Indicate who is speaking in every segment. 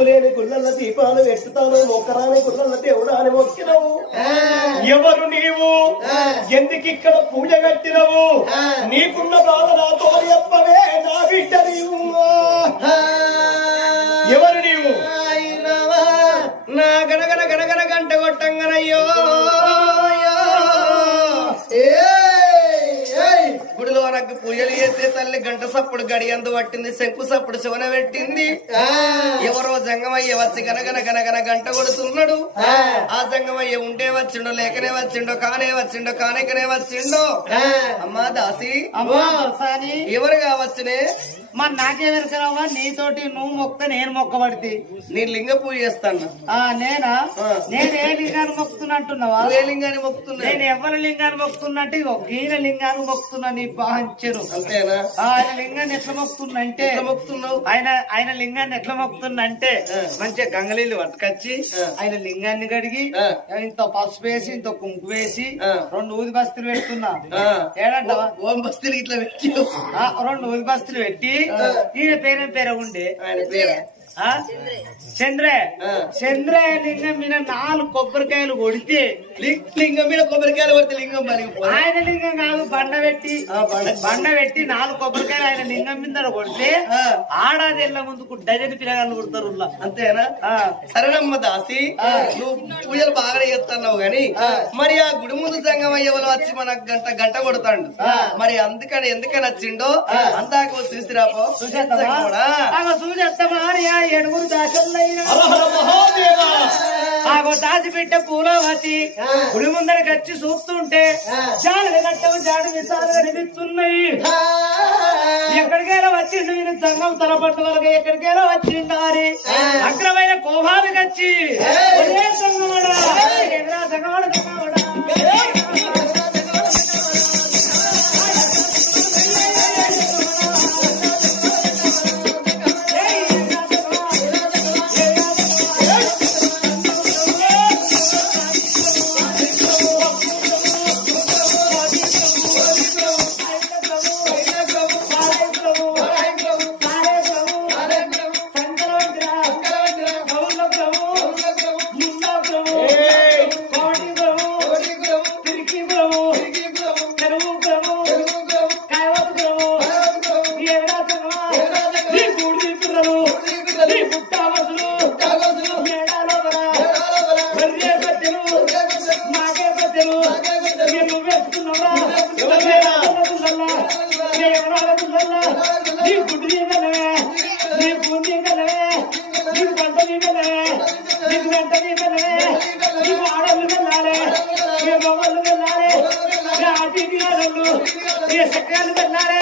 Speaker 1: లేని గుళ్ళ దీపాలు ఎట్టుతాను మొక్కరాని గుళ్ళ దేవుడాని మొక్కినవు. ఎవరు నీవు? ఎందుకు ఇక్కడ పూజ కట్టినవు? నీకున్న బాధ నాతో చెప్పవే నా బిడ్డ నీవు.
Speaker 2: పూజలు చేసే తల్లి గంట సప్పుడు గడియందు పట్టింది శంకు సప్పుడు శివన పెట్టింది. ఎవరో జంగమయ్య వచ్చి గనగన గనగన గంట కొడుతున్నాడు. ఆ. జంగమయ్య ఉంటే వచ్చిండో లేకనే వచ్చిండో కానే వచ్చిండో కానేకనే వచ్చిండో. అమ్మా దాసి ఎవరు కావచ్చునే?
Speaker 3: మరి నాకేమెరకరావా నీతోటి నువ్వు మొక్క నేను మొక్కబడితే.
Speaker 2: నీ లింగ పూజ చేస్తాను?
Speaker 3: ఆ నేనా. నేను ఏ లింగాన్ని మొక్కుతున్నట్టున్నావా
Speaker 2: నువ్వే లింగాన్ని మొక్కుతున్నా
Speaker 3: నేను ఎవరి లింగాన్ని మొక్కుతున్నట్టు ఇగో గీన లింగాన్ని మొక్కుతున్నా నీ బాంచరు.
Speaker 2: అంతేనా?
Speaker 3: ఆయన లింగాన్ని ఎట్లా మొక్కుతున్నా అంటే
Speaker 2: ఎట్లా మొక్కుతున్నావు?
Speaker 3: ఆయన ఆయన లింగాన్ని ఎట్లా మొక్కుతున్నా అంటే. మంచిగా గంగలీలు పట్టుకొచ్చి. ఆయన లింగాన్ని కడిగి. ఇంత పసుపు వేసి ఇంత కుంకు వేసి. రెండు ఊది బస్తులు పెడుతున్నా. ఏడంటావా?
Speaker 2: ఓం బస్తీలు ఇట్లా పెట్టి
Speaker 3: ఆ, రెండు ఊది బస్తులు పెట్టి ఈయన పేరేం పేరు ఉండే
Speaker 2: ఆయన పేరు
Speaker 3: ఆ? చంద్రే. చంద్రే లింగం మీద నాలుగు కొబ్బరికాయలు కొడితే
Speaker 2: లింగం మీద కొబ్బరికాయలు పడితే లింగం
Speaker 3: ఆయన లింగం కాదు బండ పెట్టి. బండ. పెట్టి నాలుగు కొబ్బరికాయలు ఆయన లింగం మీద కొడితే. ఆడాది ఎల్ల ముందుకు డజన్ పిల్లగాళ్ళు కొడతారు.
Speaker 2: అంతేనా? సరేనమ్మ దాసి నువ్వు పూజలు బాగానే చేస్తున్నావు గాని మరి ఆ గుడి ముందు సంగమయ్య వాళ్ళు వచ్చి మన గంట గంట కొడతాడు. మరి అందుకని ఎందుకని వచ్చిండో? అందాక
Speaker 3: చూసేద్దామా అని ఆ ఏడుగురు దాసల్లైన
Speaker 1: హరహర మహాదేవా.
Speaker 3: ఆగో దాచిపెట్ట పూల వచ్చి గుడి ముందరికి వచ్చి చూస్తుంటే జాడలు జాడు కనిపిస్తున్నాయి. ఎక్కడికైనా వచ్చిండు మీరు సంఘం తలపట్టు వరకు ఎక్కడికైనా వచ్చిండారి అగ్రమైన కోపానికి వచ్చి ఒరే సంగమడా, చక్రాలు వెళ్ళాలి?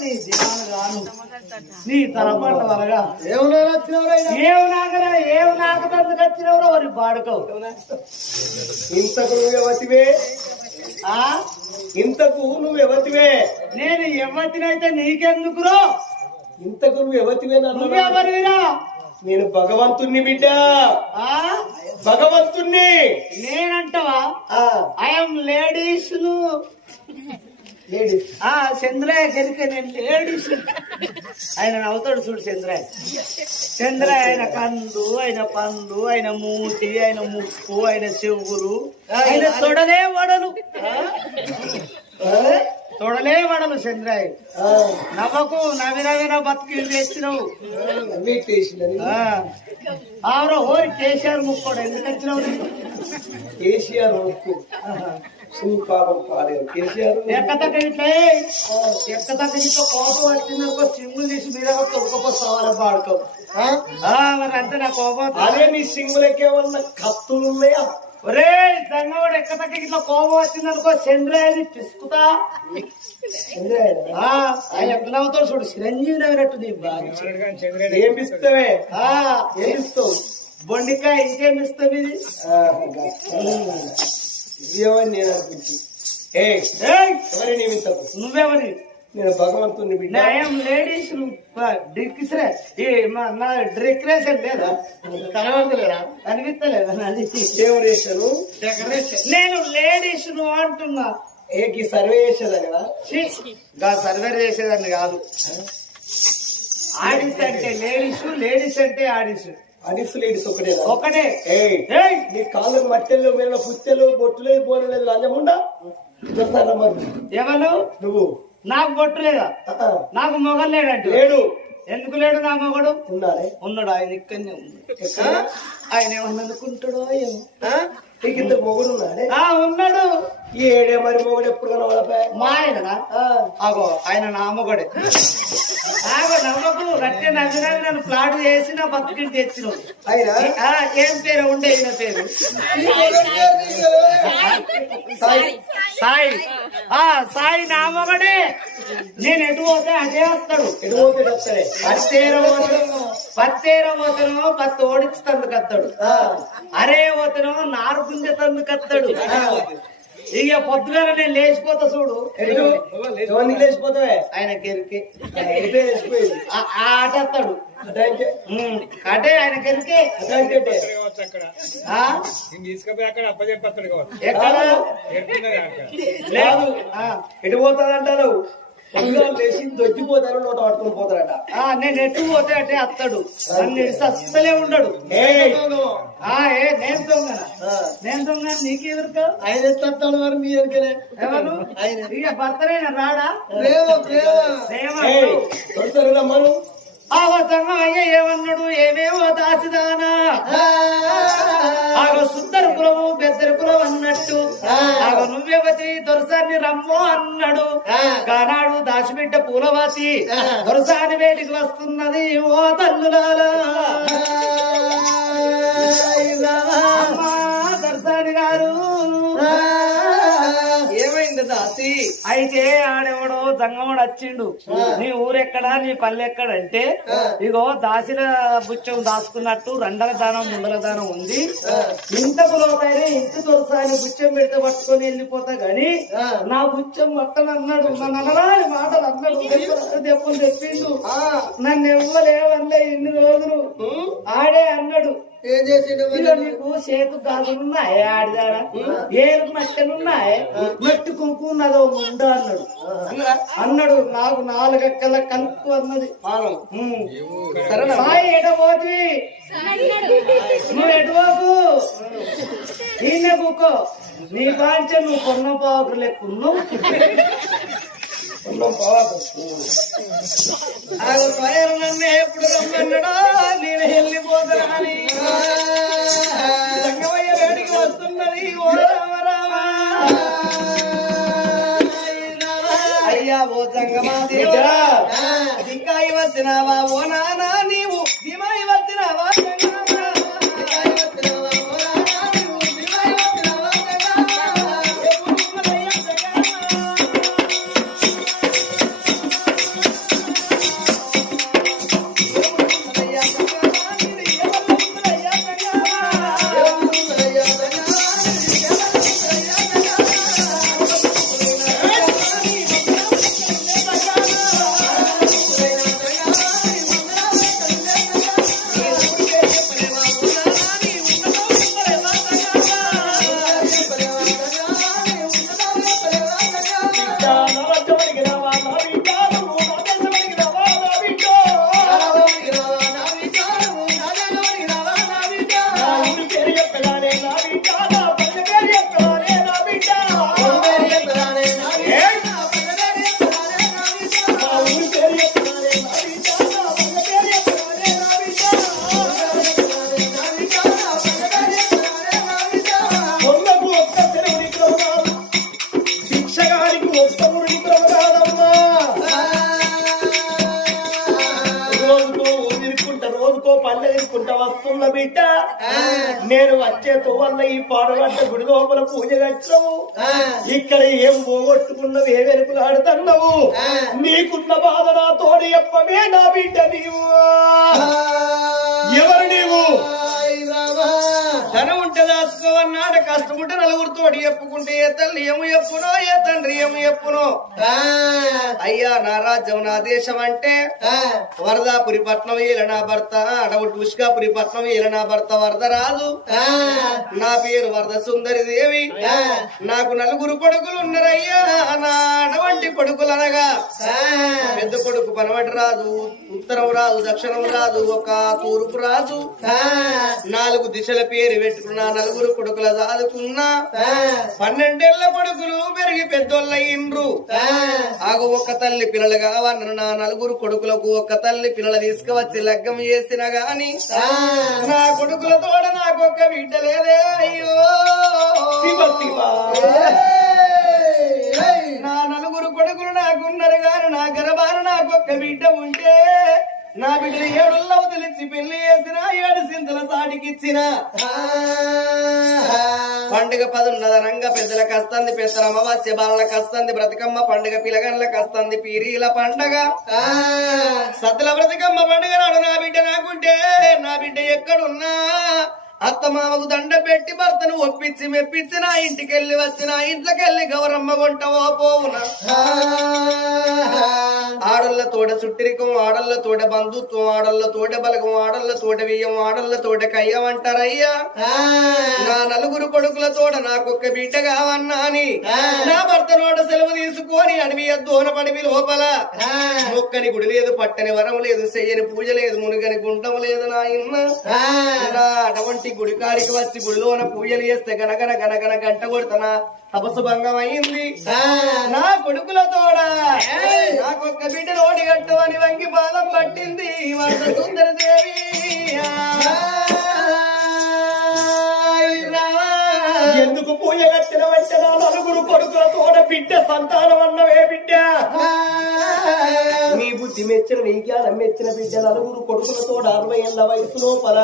Speaker 3: నీ దినాలు నీ తలపట్ల వరగా.
Speaker 2: వచ్చినవరా
Speaker 3: వారి బాడుకో?
Speaker 1: ఇంతకు నువ్వెవతివే?
Speaker 3: ఆ?
Speaker 1: ఇంతకు నువ్వెవతివే?
Speaker 3: నేను ఎవరినైతే నీకెందుకురో
Speaker 1: ఇంతకు నన్ను
Speaker 3: నువ్వెవరిరా
Speaker 1: నేను భగవంతుణ్ణి బిడ్డ.
Speaker 3: ఆ?
Speaker 1: భగవంతుణ్ణి.
Speaker 3: నేనంటవా? ఐఎమ్ లేడీస్ను.
Speaker 1: లేడీస్
Speaker 3: ఆ చంద్రయ్య గెలిక నేను లేడీస్ ఆయన నవ్వుతాడు చూడు చంద్రయ్య. చంద్రయ్య ఆయన కందు ఆయన పండు ఆయన మూతి ఆయన ముక్కు ఆయన చెవులు. ఆయన తొడలే వడలు. తొడలే వడలు చంద్రయ్య
Speaker 1: ఆ,
Speaker 3: నవ్వకు నవ్వి నవ్విన బతుకు తెచ్చినావు. ఆవిడ ఓరి కేసీఆర్ ముక్కోడు ఎందుకు వచ్చినావు?
Speaker 1: కేసీఆర్ ముక్కు. పాపం కేసీఆర్
Speaker 3: ఎక్కతక్క ఇట్లే ఎక్కతక్క ఇట్లా కోపం వచ్చిందనుకో సింగులు తీసి మీద తొడుకపోతావాల పాడుకో మరి అంతే నా కోపం.
Speaker 1: అదే నీ సింగులకేమన్నా కత్తులు ఉన్నాయా?
Speaker 3: ఒరే సంగవాడు ఎక్కతక్క ఇట్లా కోపం వచ్చిందనుకో చంద్రయ్యని పిసుకుతా? ఆ, ఆయన ఎట్లా నవ్వుతాడు చూడు చిరంజీవి నవ్వినట్టు నీ బాగా.
Speaker 1: ఏం ఇస్తావే
Speaker 3: ఆ,
Speaker 1: ఏం ఇస్తావు
Speaker 3: బొండికాయ ఇంకేం ఇస్తావు ఇది?
Speaker 1: ఇదేమని నేను అనిపించి ఏ ఎవరి నిమిత్తకు
Speaker 3: నువ్వెవరి
Speaker 1: నేను భగవంతుని బిడ్డ.
Speaker 3: లేడీస్ డిక్కిసరే ఈ మా- నా డెకరేషన్ లేదా?
Speaker 1: కనబడతలేదా
Speaker 3: కనిపిస్తలేదా నాది?
Speaker 1: దేవుడు చేశాను
Speaker 3: నేను లేడీస్ను అంటున్నా.
Speaker 1: ఏకి సర్వే చేసేదా కదా?
Speaker 3: గా సర్వర్ చేసేదాన్ని కాదు. ఆడిస్ అంటే లేడీస్ లేడీస్ అంటే ఆడిస్.
Speaker 1: అడిస్ లేడీస్
Speaker 3: ఒకటే
Speaker 1: ఏయ్
Speaker 3: ఏయ్.
Speaker 1: నీ కాళ్ళకు మట్టెలు మీద పుత్తెలు లంజముండా చెప్తారా మరి?
Speaker 3: ఎవరు?
Speaker 1: నువ్వు.
Speaker 3: నాకు బొట్టు లేదా? నాకు మొగలు లేడంటు
Speaker 1: లేడు.
Speaker 3: ఎందుకు లేడు నా మొగడు?
Speaker 1: ఉన్నారే
Speaker 3: ఉన్నాడు ఆయన ఇక్కడనే ఉంది? ఆయన ఏమన్నా అనుకుంటాడో ఏమో?
Speaker 1: నీకు ఇంత మొగుడు ఉన్నాడే?
Speaker 3: ఆ ఉన్నాడు.
Speaker 1: ఈ ఏడే మరి మొగుడు ఎప్పుడు కనబడపా
Speaker 3: మా ఆయననా ఆగో ఆయన నా మొగడే. ఆగో నమ్మకు రట్టే నవ్వినా నన్ను ప్లాట్ చేసి నా బతుకిని తెచ్చినావు. ఏం పేరు? ఉండే ఈయన పేరు.
Speaker 1: సాయి.
Speaker 3: సాయి. ఆ సాయి నా మొగడే. నేను ఎటు పోతే అటే వస్తాడు.
Speaker 1: ఎటు పోతే వస్తాడే?
Speaker 3: పత్తేర పోతను పత్తేర పోతను పత్తి ఓడించుతందుకు వస్తాడు.
Speaker 1: ఆ,
Speaker 3: అరే పోతను నారు గుంజతందుకు వస్తాడు. ఇక పొద్దుగాల నేను లేచిపోతా చూడు.
Speaker 1: లేచిపోతావే.
Speaker 3: ఆయన కెరికి.
Speaker 1: ఎటే లేచిపోయింది.
Speaker 3: ఆ ఆ ఆట వస్తాడు.
Speaker 1: అటాంటే
Speaker 3: ఉమ్, అంటే ఆయన కెరికి. ఎక్కడ? లేదు. ఆ.
Speaker 1: ఎటు పోతాదంటారు పొద్దుగాల లేచి దొడ్డిపోతారు నోట పట్టుకొని పోతారట.
Speaker 3: నేను ఎటు పోతే అంటే అత్తడు. నన్ను ఇడిసి అస్సలే ఉండడు.
Speaker 1: ఏయ్.
Speaker 3: ఆ ఏ నేను దొంగన?
Speaker 1: ఆ,
Speaker 3: నేను దొంగ నీకెవరుకో
Speaker 1: ఆయన ఎత్తాడు మరి మీ ఎరుకనే?
Speaker 3: ఎవరు? ఇక భర్తనేనా? రాడా?
Speaker 1: ప్రేమ ప్రేమ రమ్మను
Speaker 3: ఆగో అయ్య ఏమన్నాడు ఏమేమో దాసిదానా? ఆగో సుందర కులము బెద్దరు కులం అన్నట్టు. ఆగో నువ్వే వచ్చి దొరసాన్ని రమ్మో అన్నాడు. గానాడు దాచిబిడ్డ పూలవాతి. దొరసాని వేటికి వస్తున్నది ఓ తల్లులాలా. అయితే ఆడెవడో జంగముడు వచ్చిండు నీ ఊరెక్కడా నీ పల్లె ఎక్కడ అంటే ఇగో దాసిన బుచ్చం దాచుకున్నట్టు రెండల దానం ముండల దానం ఉంది. ఇంత లోపైన ఇంత దొరసాని బుచ్చం పెడితే పట్టుకొని వెళ్ళిపోతా గాని నా బుచ్చం పట్టను అన్నాడు నన్ను అనరాని మాటలు అన్నాడు దెబ్బలు తెప్పిండు. నన్ను ఇవ్వలేవల్లే ఇన్ని రోజులు. ఆడే అన్నాడు.
Speaker 1: ఏం చేసిండు
Speaker 3: ఇదిగో నీకు చేతు గాజులున్నాయి ఆడిదారా ఏలు మట్టెలున్నాయి మట్టి కుంకున్నదో ముందు అన్నాడు. అన్నాడు నాకు నాలుగెక్కల కలుపు అన్నది. సాయి ఎడబోటి నువ్వు ఎటువకు ఈయన కుక్కో నీ పాంచ నువ్వు కొన్న పావుకు లెక్కున్నావు ఆ స్వయం నన్ను ఎప్పుడు రమ్మన్నాడో? నేను వెళ్ళిపోతాను అని సంగమయ్య వేడికి వస్తున్నది. ఓ రామ రామ. అయ్యా ఓ సంగమా దేవా. దిక్కాయి వచ్చినావా ఓ నానా.
Speaker 1: తిరుకుంటా వస్తున్న బిడ్డ. నేను వచ్చే వల్ల ఈ పాడబడ్డ గుడి లోపల పూజ కట్టవు ఇక్కడ ఏం పోగొట్టుకున్నావు ఏ వెలుపులు ఆడుతున్నావు? నీకున్న బాధ నా తోడి చెప్పవే నా బిడ్డ నీవు. ఎవరు నీవు?
Speaker 2: ధనం ఉంటే దాచుకోవన్నాడ కష్టముంటే నలుగురితోటి చెప్పుకుంటే ఏ తల్లి ఏము చెప్పునో ఏ తండ్రి ఏము చెప్పునో. అయ్యా నా రాజ్యం నా దేశం అంటే వరదాపురి పట్నం ఈల నా భర్త అడవు టుష్కాపురి పట్నం ఈల నా భర్త వరదరాజు నా పేరు వరద సుందరి దేవి. నాకు నలుగురు కొడుకులు ఉన్నారయ్యా. నా కొడుకులు అనగా పెద్ద కొడుకు పనవటి రాజు ఉత్తరం రాజు దక్షిణం రాజు ఒక తూర్పు రాజు నాలుగు దిశల పేరు పెట్టుకున్న నలుగురు కొడుకుల చదువుకున్నా పన్నెండేళ్ళ కొడుకులు పెరిగి పెద్దోళ్ళయిండ్రు. ఆగు ఒక్క తల్లి పిల్లలు కావన్న నా నలుగురు కొడుకులకు ఒక్క తల్లి పిల్లలు తీసుకువచ్చి లగ్గం చేసిన గాని. నా కొడుకుల తోడ నాకు ఒక్క బిడ్డ లేదే. అయ్యో.
Speaker 1: శివ శివ.
Speaker 2: నా నలుగురు కొడుకులు నాకున్నారు గాని నా గర్భాన నాకు ఒక్క బిడ్డ ఉంటే నా బిడ్డలు ఏడుల్లో తెలిసి పెళ్ళి చేసిన ఏడు సింతల సాటికిచ్చిన. పండుగ పదున్నదనంగా పెద్దలకు వస్తుంది పెద్దల అమావాస్య బాలలకు వస్తుంది బ్రతకమ్మ పండుగ పిలగన్లకు వస్తుంది పీరీల పండగ. సత్తుల బ్రతకమ్మ పండుగ నాడు నా బిడ్డ నాకుంటే నా బిడ్డ ఎక్కడున్నా? అత్తమామకు దండ పెట్టి భర్తను ఒప్పించి మెప్పించి నా ఇంటికి వెళ్ళి వచ్చి నా ఇంట్లోకి వెళ్ళి గౌరమ్మ కొంటవో పోవునా. ఆడళ్ళ తోట చుట్టిరికం ఆడళ్ళ తోట బంధుత్వం ఆడళ్ళ తోట బలగం ఆడళ్ళ తోట బియ్యం ఆడళ్ళ తోట కయ్యం అంటారయ్యా. నా నలుగురు కొడుకుల తోట నాకొక్క బిడ్డ కావన్నాని నా భర్త నోట సెలవు తీసుకొని అడవి దోన పడివి లోపల. మొక్కని గుడి లేదు పట్టని వరం లేదు చెయ్యని పూజ లేదు మునుగని గుండం లేదు నా ఇన్న అటువంటి గుడి కాడికి వచ్చి గుడిలోన పూజలు చేస్తే గనగన గనగన గంట కొడుతున్నా తపస్సు భంగం అయింది నా కొడుకుల తోడ. నాకొక్క బిడ్డ రోడి గట్టు అని వంగి పాదం పట్టింది. సుందర దేవి.
Speaker 1: ఎందుకు పూజ కట్టిన వెంట నా నలుగురు కొడుకుల తోడ బిడ్డ సంతానం అన్నవే బిడ్డ? నీ బుద్ధి మెచ్చిన నీ జ్ఞానం మెచ్చిన బిడ్డ నలుగురు కొడుకులతో అరవై ఏళ్ళ వయసు లోపల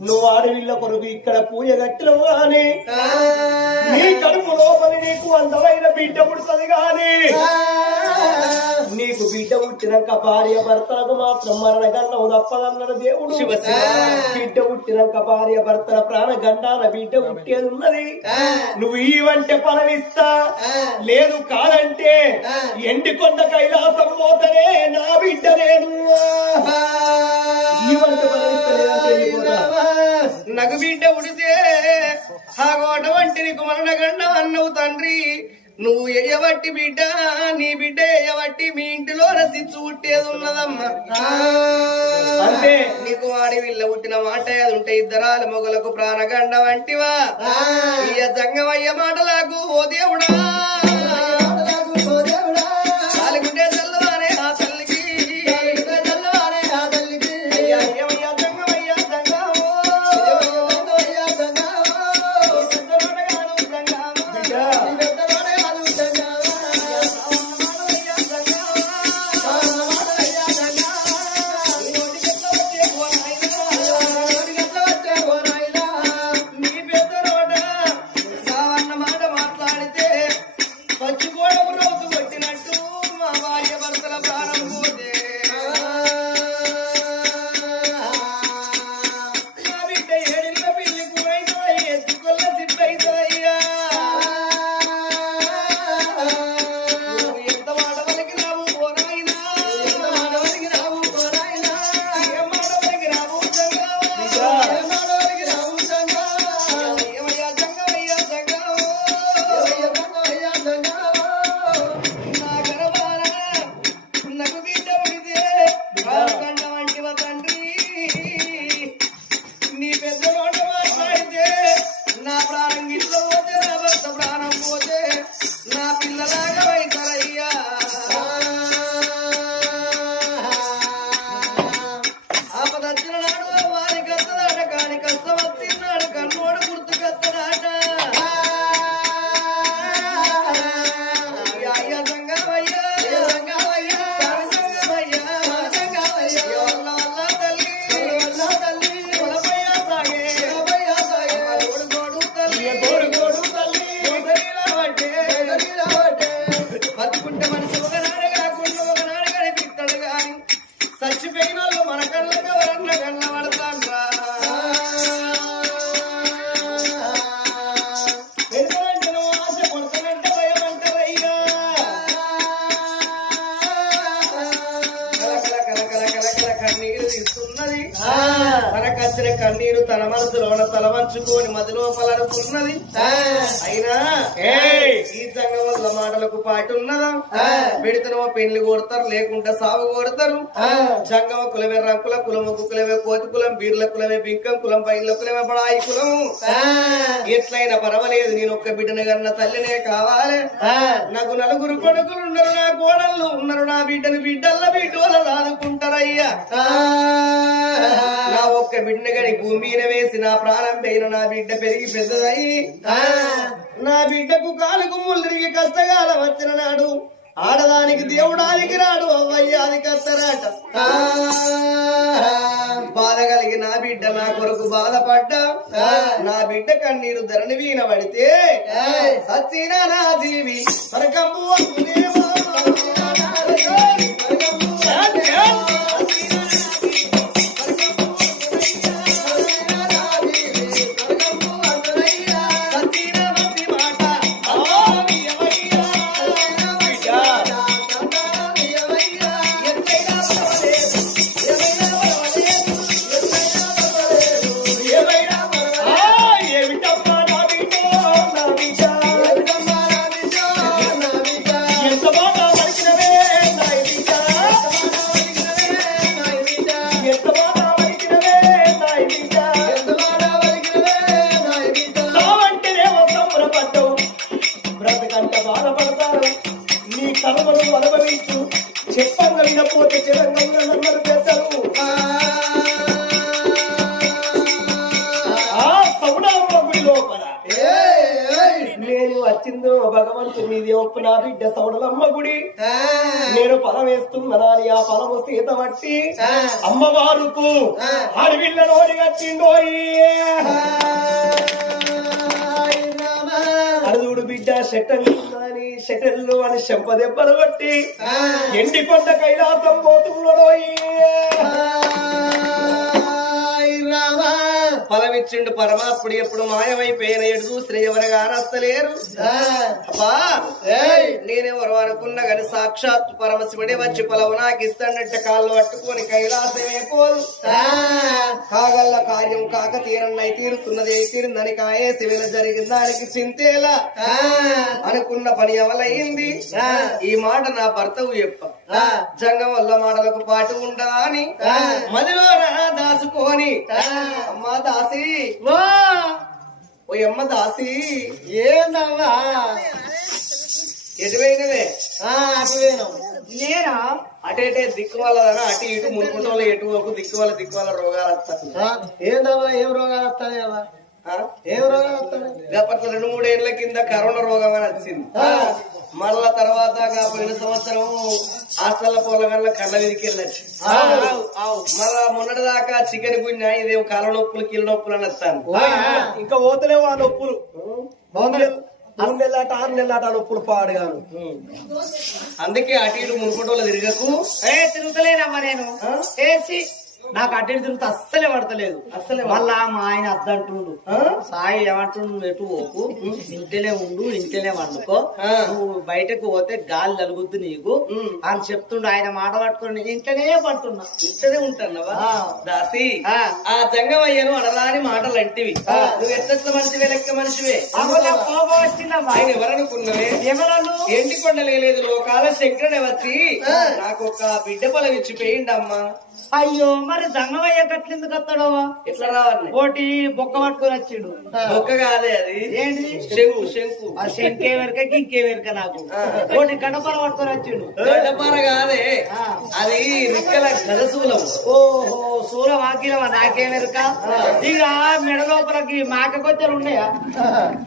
Speaker 1: నువ్వు ఆడవిళ్ళ కొడుకు ఇక్కడ పూజ కట్టినవు గాని నీ కడుపు లోపల నీకు అందమైన బిడ్డ పుడుతుంది గాని నీకు బిడ్డ పుట్టినాక భార్య భర్తలకు మాత్రం మరణ గండం తప్పదన్నాడు దేవుడు. బిడ్డ పుట్టినాక భార్య భర్తల ప్రాణ గండాల బిడ్డ పుట్టేది ఉన్నది నువ్వు ఇవంటే పలవిస్తా లేదు కాదంటే ఎండి కొండ కైలాసం పోతనే నా బిడ్డ నేను ఇవంటే పలవిస్తా లేదంటే.
Speaker 2: నగు బిడ్డ ఉడితే ఆ గోట వంటి నీకు మరణ గండం అన్నవు తండ్రి. నువ్వు ఎయ్యబట్టి బిడ్డ నీ బిడ్డ ఎయ్యబట్టి మీ ఇంటిలో రసిచ్చు పుట్టేది ఉన్నదమ్మా నీకు వాడి వీళ్ళ పుట్టిన మాట అది ఉంటే ఇద్దరాల మొగలకు ప్రాణగండ వంటివా? ఇయ జంగమయ్య మాటలకు ఓ దేవుడా. కొడతారు లేకుంటే సాగు కొడతారు. జంగమ కులమే రంకుల కులము కులమే కోతి కులం బీర్ల కులమే బింకం కులం పైల కులమే బడాయి కులము ఎట్లయినా పర్వాలేదు నేను ఒక్క బిడ్డను కన్న తల్లినే కావాలి. నాకు నలుగురు కొడుకులు ఉన్నారు నా కోడళ్ళు ఉన్నారు నా బిడ్డను బిడ్డల్ల బిడ్డల రాదుకుంటారయ్యా నా ఒక్క బిడ్డను గని భూమి మీద వేసి నా ప్రాణం పోయిన నా బిడ్డ పెరిగి పెద్దదయ్యి. నా బిడ్డకు కాలుకు ముళ్ళిరిగి కష్టకాల వచ్చిన నాడు ఆడదానికి దేవుడానికి రాడు అవ్వయ్యాది కత్తరాట. బాధ కలిగి నా బిడ్డ నా కొరకు బాధపడ్డా. నా బిడ్డ కన్నీరు ధరణి వీణ పడితే సచిన నా జీవి సరకంబు
Speaker 1: బిడ్డ షెట్టెల్ అని షెటెల్లు అని చెంప దెబ్బలు కొట్టి ఎండి కొండ కైలాసం పోతున్నాడోయి
Speaker 2: ఫలమిచ్చిండు పరమాత్ముడు ఎప్పుడు మాయమైపోయిన ఎడు చూస్తే ఎవరుగా నస్తలేరు అబ్బా నేనెవరు అనుకున్నా గాని సాక్షాత్ పరమశివుడే వచ్చి పొలవు నాకు ఇస్తాడంటే కాళ్ళు పట్టుకొని కైలాసమే పోదు. కాగల్ల కార్యం కాక తీరన్నై తీరుతున్నది అయి తీరిందని కాయేసి వేల జరిగిన దానికి చింతేలా. అనుకున్న పని ఎవలయ్యింది ఈ మాట నా భర్తవు చెప్ప. జంగం వల్ల మాటలకు పాటు ఉండదా అని మదిలో దాచుకొని అమ్మా దాసి. ఓ అమ్మ దాసి.
Speaker 3: ఏందవ్వా
Speaker 2: ఎటువైనవే
Speaker 3: అటు వేణం నేనా?
Speaker 2: అటేటే దిక్కు వాళ్ళదన? అటు ఇటు మునుకుంటూ వాళ్ళ ఎటు ఒక దిక్కు వాళ్ళ దిక్కు వాళ్ళ రోగాలు వస్తాయి.
Speaker 3: ఏందవ్వా ఏం రోగాలు వస్తాయవ్వా
Speaker 2: ఆ?
Speaker 3: ఏం రోగాలు వస్తాయి?
Speaker 2: గప్పట్ల రెండు మూడు ఏళ్ళ కింద కరోనా రోగం అని వచ్చింది. మళ్ళా తర్వాత పోయిన సంవత్సరం హాస్టల్ పోల వల్ల కళ్ళ మీదకి వెళ్ళొచ్చు. మళ్ళా మొన్నటి దాకా చికెన్ గుంజ ఇదేం కాళ్ళ నొప్పులు కీళ్ళ నొప్పులు అని వస్తాను
Speaker 1: ఇంకా పోతలేవు ఆ నొప్పులు. మూడు నెలలు మూడు నెలలాట ఆరు నెలలాట నొప్పులు పాడుగాను.
Speaker 2: అందుకే అటు ఇటు మునుకుంటూ తిరగకు.
Speaker 3: ఏ తిరుగుతలేనమ్మా నేను. ఏసి నాకు ఇటు తిరుగుతా అస్సలే పడతలేదు.
Speaker 2: అస్సలే
Speaker 3: మళ్ళా మా ఆయన అద్దంటుండు. సాయి ఏమంటుండు ఎటు పోకు? ఇంటినే ఉండు ఇంటినే వండుకో. నువ్వు బయటకు పోతే గాలి తలుగుద్దు నీకు. అని చెప్తుండు ఆయన మాట పట్టుకొని నేను ఇంట్లోనే పట్టున్నా
Speaker 2: ఇక్కడే ఉంటానవా?
Speaker 3: ఆ.
Speaker 2: దాసి
Speaker 3: ఆ.
Speaker 2: జంగమయ్యను అనరాని మాటలు అంటివి. నువ్వు ఎట్ల మనిషివే లెక్క మనిషివే? ఆయన ఎవరనుకున్నవే
Speaker 3: ఎవరను?
Speaker 2: ఎండి కొండలేదు లోకాల శంకరుడే వచ్చి నాకు ఒక బిడ్డ పొలం ఇచ్చి పోయిండమ్మా.
Speaker 3: అయ్యో మరి జంగమయ్య కట్లేందుకు వస్తాడో?
Speaker 2: ఎట్లా రావాలి?
Speaker 3: కోటి బొక్క పట్టుకొని వచ్చిండు.
Speaker 2: ఒక్క కాదే అది?
Speaker 3: ఏంటి?
Speaker 2: శంకు శంకు
Speaker 3: ఆ శంకే వెరక గింకే వెరక నాకు. కోటి గడపల పట్టుకొని వచ్చిండు.
Speaker 2: గడ్డపార కాదే. అది రిక్కల గదసూలం
Speaker 3: ఓహో సూర వాకిలమా నాకేం వెరక? ఇక మెడ లోపలకి మాక గొచ్చలు ఉన్నాయా?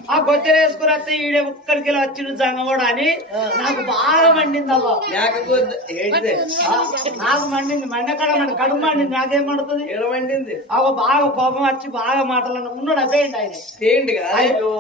Speaker 3: ఆ. గొచ్చలు వేసుకుని వస్తే ఈడే ఒక్కడికి వచ్చిండు జంగమోడు అని నాకు బాగా మండింది అవ్వ నాకు మండింది. మండకడ మండి కడుపు మండింది నాకేం మండుతుంది
Speaker 2: ఏడమండింది
Speaker 3: అవ బాగా కోపం వచ్చి బాగా మాటలను ఉన్నాడు అదేంటి ఆయన.
Speaker 2: ఏంటి
Speaker 3: అయ్యో.